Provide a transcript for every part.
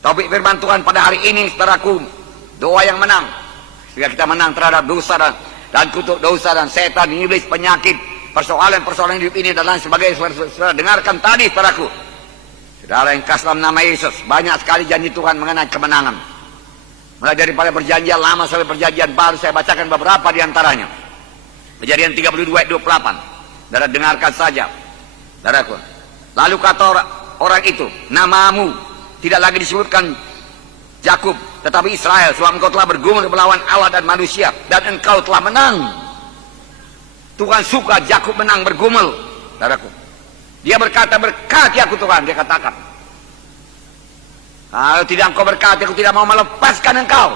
Topik firman Tuhan pada hari ini, saudaraku, doa yang menang. Sehingga kita menang terhadap dosa dan kutuk dosa dan setan, iblis, penyakit, persoalan-persoalan hidup ini dan lain sebagainya. Saudara dengarkan tadi, saudaraku. Saudara yang kasih dalam nama Yesus, banyak sekali janji Tuhan mengenai kemenangan. Mulai daripada perjanjian lama sampai perjanjian baru, saya bacakan beberapa di antaranya. Kejadian 32 ayat 28. Saudara dengarkan saja, saudaraku. Lalu kata orang itu, namamu tidak lagi disebutkan Yakub, tetapi Israel, sebab engkau telah bergumul melawan Allah dan manusia, dan engkau telah menang. Tuhan suka Yakub menang bergumul, saudaraku. Dia berkata, berkati aku Tuhan, dia katakan. Kalau tidak engkau berkati, aku tidak mau melepaskan engkau.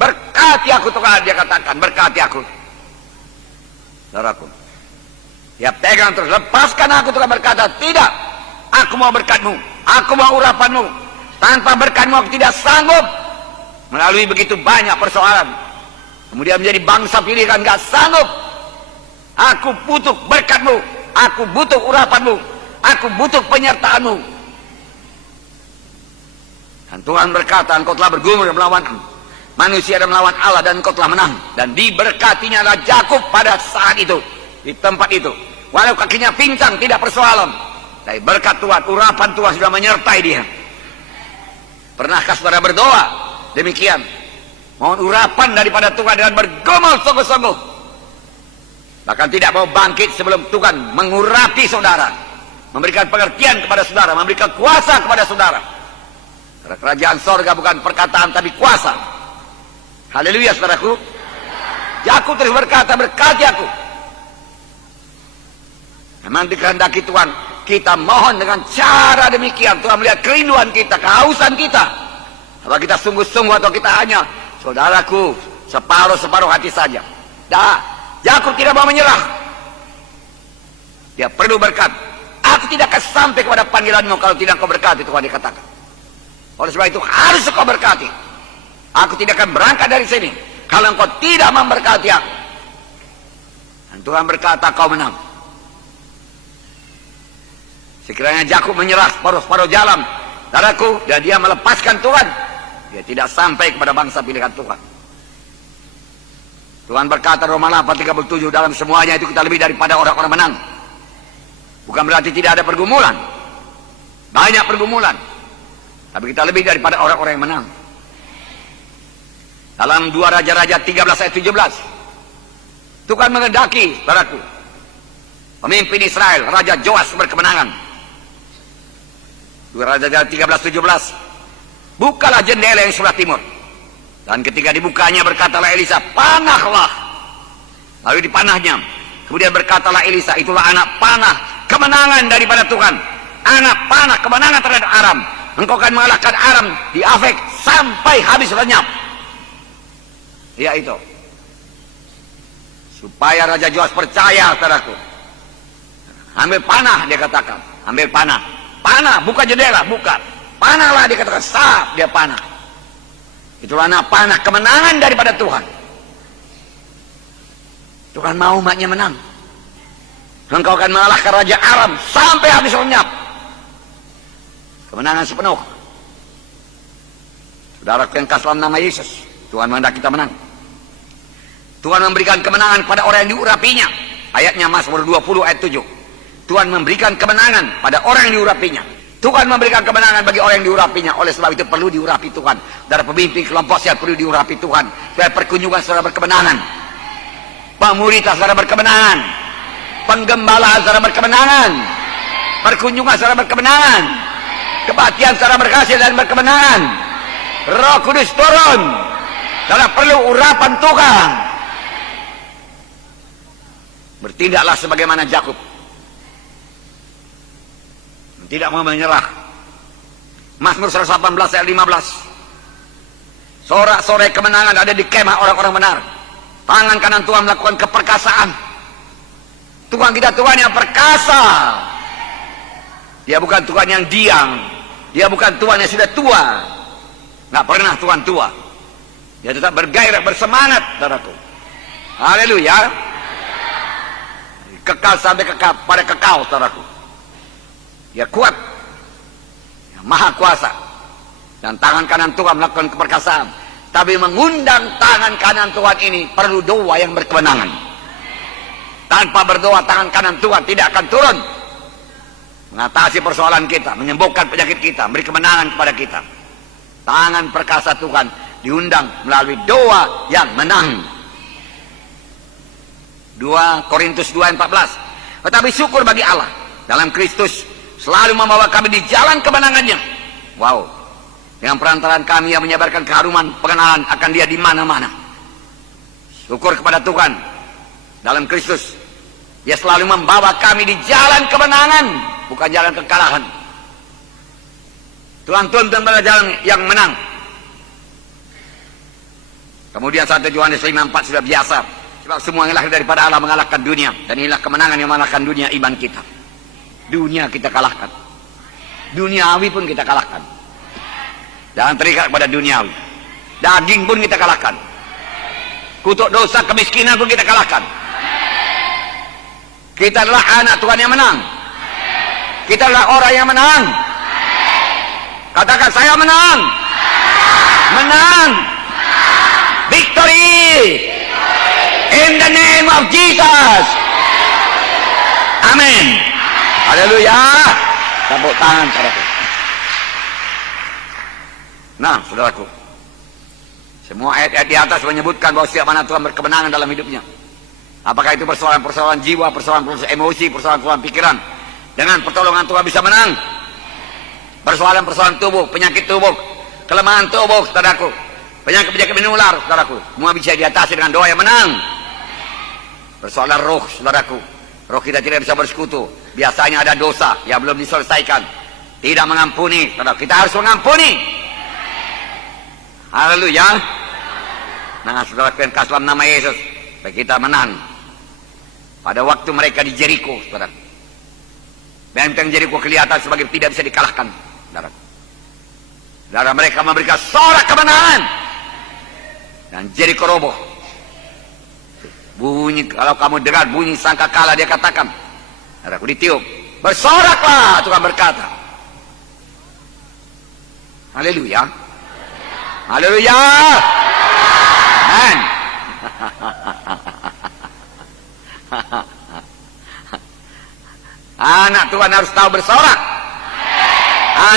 Berkati aku Tuhan, dia katakan, berkati aku. Saudaraku, dia pegang terus, lepaskan aku Tuhan, berkata, tidak, aku mau berkatmu, aku mau urapanmu. Tanpa berkatmu aku tidak sanggup melalui begitu banyak persoalan. Kemudian menjadi bangsa pilihan, gak sanggup. Aku butuh berkatmu, aku butuh urapanmu, aku butuh penyertaanmu. Dan Tuhan berkata, engkau telah bergumul melawan manusia dan melawan Allah, dan engkau telah menang. Dan diberkatinya adalah Yakub pada saat itu, di tempat itu. Walau kakinya pincang, tidak persoalan. Tapi berkat Tuhan, urapan Tuhan sudah menyertai dia. Pernahkah saudara berdoa demikian? Mohon urapan daripada Tuhan dengan bergumul sungguh-sungguh. Bahkan tidak mau bangkit sebelum Tuhan mengurapi saudara, memberikan pengertian kepada saudara, memberikan kuasa kepada saudara. Karena kerajaan sorga bukan perkataan tapi kuasa. Haleluya, saudaraku. Yakub terus berkata, berkati aku. Memang dikehendaki Tuhan, kita mohon dengan cara demikian. Tuhan melihat kerinduan kita, kehausan kita. Apa kita sungguh-sungguh atau kita hanya, saudaraku, separuh-separuh hati saja. Dah, Yakub tidak mau menyerah. Dia perlu berkat. Aku tidak akan sampai kepada panggilanmu kalau tidak kau berkati, Tuhan dikatakan. Oleh sebab itu harus kau berkati. Aku tidak akan berangkat dari sini kalau engkau tidak memberkati aku. Dan Tuhan berkata, kau menang. Sekiranya Yakub menyerah separuh-separuh jalan, saudaraku, dan dia melepaskan Tuhan, dia tidak sampai kepada bangsa pilihan Tuhan. Tuhan berkata Roma 8:37, dalam semuanya itu kita lebih daripada orang-orang menang. Bukan berarti tidak ada pergumulan. Banyak pergumulan. Tapi kita lebih daripada orang-orang yang menang. Dalam 2 Raja-Raja 13 ayat 17, Tuhan mengendaki, saudaraku, pemimpin Israel, Raja Joas berkemenangan. 2 Raja-Raja 13:17, bukalah jendela yang sebelah timur. Dan ketika dibukanya berkatalah Elisa, panahlah. Lalu dipanahnya. Kemudian berkatalah Elisa, itulah anak panah kemenangan daripada Tuhan. Anak panah kemenangan terhadap Aram. Engkau akan mengalahkan Aram di Afek sampai habis lenyap. Ya itu. Supaya Raja Joas percaya, saudaraku. Ambil panah, dia katakan. Ambil panah. Panah, buka jendela, buka. Panahlah, dia katakan, sap, dia panah. Itulah anak panah kemenangan daripada Tuhan. Tuhan mau umatnya menang. Engkau akan mengalahkan Raja Aram sampai habis lenyap. Kemenangan sepenuh. Saudara yang kasih dalam nama Yesus, Tuhan menghendaki kita menang. Tuhan memberikan kemenangan pada orang yang diurapinya. Ayatnya Mazmur 20 ayat 7. Tuhan memberikan kemenangan pada orang yang diurapinya. Tuhan memberikan kemenangan bagi orang yang diurapinya. Oleh sebab itu perlu diurapi Tuhan. Dari pemimpin kelompok saya perlu diurapi Tuhan. Supaya perkunjungan saudara berkemenangan. Pemuritan saudara berkemenangan. Penggembala saudara berkemenangan. Perkunjungan saudara berkemenangan. Kebaktian saudara berhasil dan berkemenangan. Roh Kudus turun. Saudara perlu urapan Tuhan. Bertindaklah sebagaimana Yakub. Tidak mau menyerah. Mazmur 118 ayat 15. Sorak-sorai kemenangan ada di kemah orang-orang benar. Tangan kanan Tuhan melakukan keperkasaan. Tuhan kita Tuhan yang perkasa. Dia bukan Tuhan yang diam. Dia bukan Tuhan yang sudah tua. Nggak pernah Tuhan tua. Dia tetap bergairah, bersemangat, saudaraku. Haleluya. Kekal sampai kekal, pada kekal, saudaraku. Dia kuat. Dia maha kuasa. Dan tangan kanan Tuhan melakukan keperkasaan. Tapi mengundang tangan kanan Tuhan ini perlu doa yang berkemenangan. Tanpa berdoa tangan kanan Tuhan tidak akan turun. Mengatasi persoalan kita, menyembuhkan penyakit kita, beri kemenangan kepada kita. Tangan perkasa Tuhan diundang melalui doa yang menang. 2 Korintus 2:14. Tetapi syukur bagi Allah dalam Kristus selalu membawa kami di jalan kemenangannya. Wow. Dengan perantaraan kami yang menyebarkan keharuman pengenalan akan Dia di mana-mana. Syukur kepada Tuhan dalam Kristus. Dia selalu membawa kami di jalan kemenangan, bukan jalan kekalahan. Tuhan tuntun pada jalan yang menang. Kemudian 1 Yohanes 5:4 sudah biasa. Sebab semua yang lahir daripada Allah mengalahkan dunia. Dan inilah kemenangan yang mengalahkan dunia, iman kita. Dunia kita kalahkan. Duniawi pun kita kalahkan. Jangan terikat kepada duniawi. Daging pun kita kalahkan. Kutuk dosa, kemiskinan pun kita kalahkan. Kita adalah anak Tuhan yang menang. Kita adalah orang yang menang. Katakan, saya menang. Menang. Victory. In the name of Jesus. Amin. Haleluya. Tepuk tangan saudaraku. Nah, saudaraku, semua ayat-ayat di atas menyebutkan bahwa setiap mana Tuhan berkemenangan dalam hidupnya. Apakah itu persoalan-persoalan jiwa, persoalan-persoalan emosi, persoalan-persoalan pikiran. Dengan pertolongan Tuhan bisa menang. Persoalan-persoalan tubuh, penyakit tubuh, kelemahan tubuh, saudaraku, penyakit-penyakit menular, saudaraku, semua bisa diatasi dengan doa yang menang. Persoalan roh, saudaraku, roh kita tidak bisa bersekutu. Biasanya ada dosa yang belum diselesaikan, tidak mengampuni, saudara. Kita harus mengampuni. Haleluya. Nah, saudara, yang kasih dalam nama Yesus, baik kita menang. Pada waktu mereka di Jericho, saudara, benteng Jericho kelihatan sebagai tidak bisa dikalahkan, saudara. Saudara, mereka memberikan sorak kemenangan dan Jericho roboh. Bunyi, kalau kamu dengar bunyi sangkakala, dia katakan, saudaraku, ditiup, bersoraklah, Tuhan berkata. Haleluya. Haleluya. Amen. Anak Tuhan harus tahu bersorak.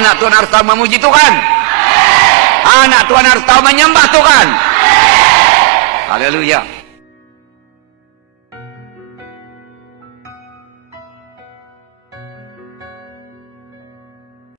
Anak Tuhan harus tahu memuji Tuhan. Anak Tuhan harus tahu menyembah Tuhan. Haleluya.